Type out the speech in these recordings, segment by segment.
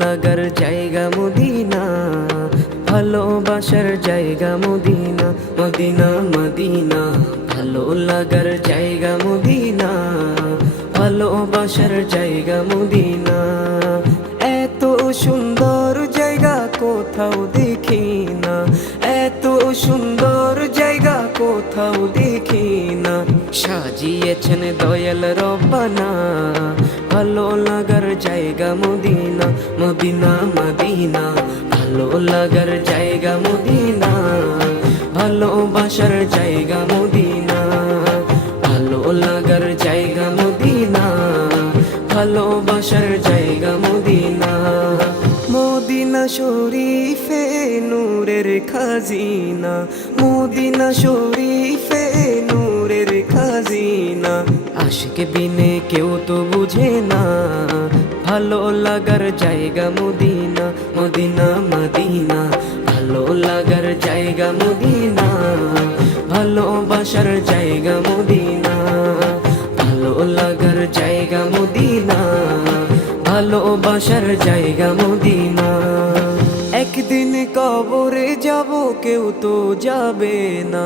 লাগার জায়গা মদিনা, ভালোবাসার জায়গা মদিনা, মদিনা মদিনা। ভালো লাগার জায়গা মদিনা, ভালোবাসার জায়গা মদিনা। এত সুন্দর জায়গা কোথাও দেখি না, এত সুন্দর জায়গা কোথাও দেখি না। সাজিয়েছেন দয়াল রব্বানা, ভালো লাগার জায়গা মদিনা, মদিনা মদিনা। ভালো লাগার জায়গা মদিনা, ভালোবাসার জায়গা মদিনা, ভালো লাগার জায়গা মদিনা, ভালোবাসার জায়গা মদিনা। মদিনা শরীফে নূরের খাজিনা, মদিনা শরীফে নূরের খাজিনা। আশিক বিনে কেউ তো বুঝে না, ভালো লাগার জায়গা মদিনা, মদিনা মদিনা। ভালো লাগার জায়গা মদিনা, ভালোবাসার জায়গা মদিনা, ভালো লাগার জায়গা মদিনা, ভালোবাসার জায়গা মদিনা। একদিন কবরে যাব কেউ তো যাবে না,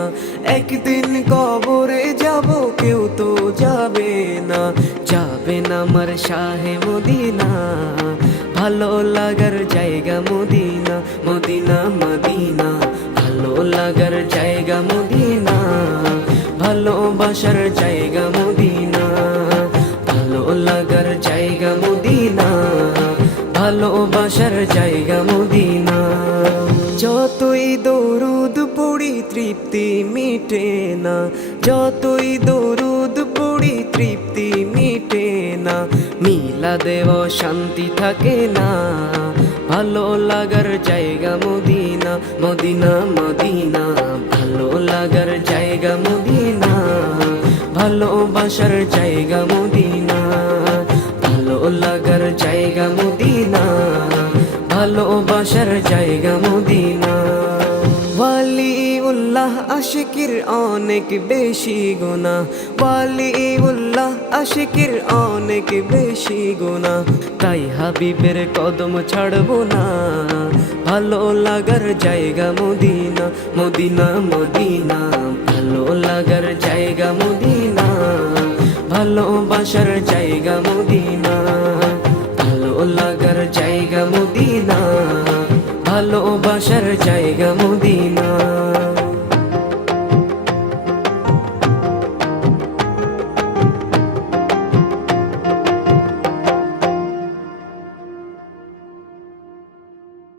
একদিন কবরে যাব কেউ তো যাবে না, যাবে না আমার শাহে মদিনা। ভালো লাগার জায়গা মদিনা, মদিনা মদিনা। ভালো লাগার জায়গা মদিনা, ভালোবাসার জায়গা মদিনা, ভালো লাগার জায়গা মদিনা, ভালোবাসার জায়গা মদিনা। যতই দরুদ পড়ি তৃপ্তি মিটে না, যতই দরুদ পড়ি তৃপ্তি মিটে না। মিলাদেও শান্তি থাকে না, ভালো লাগার জায়গা মদিনা, মদিনা মদিনা। ভালো লাগার জায়গা মদিনা, ভালোবাসার জায়গা মদিনা, ভালো লাগার জায়গা মদিনা, ভালোবাসার জায়গা মদিনা। ওয়ালিউল্লাহ আশিকের অনেক বেশি গুনাহ, ওয়ালিউল্লাহ আশিকের অনেক বেশি গুনাহ। তাই হাবিবের কদম ছাড়বো না, ভালো লাগার জায়গা মদিনা, মদিনা মদিনা। ভালো লাগার জায়গা মদিনা, ভালোবাসার জায়গা মদিনা, ভালো লাগার জায়গা মদিনা, ভালোবাসার জায়গা মদিনা।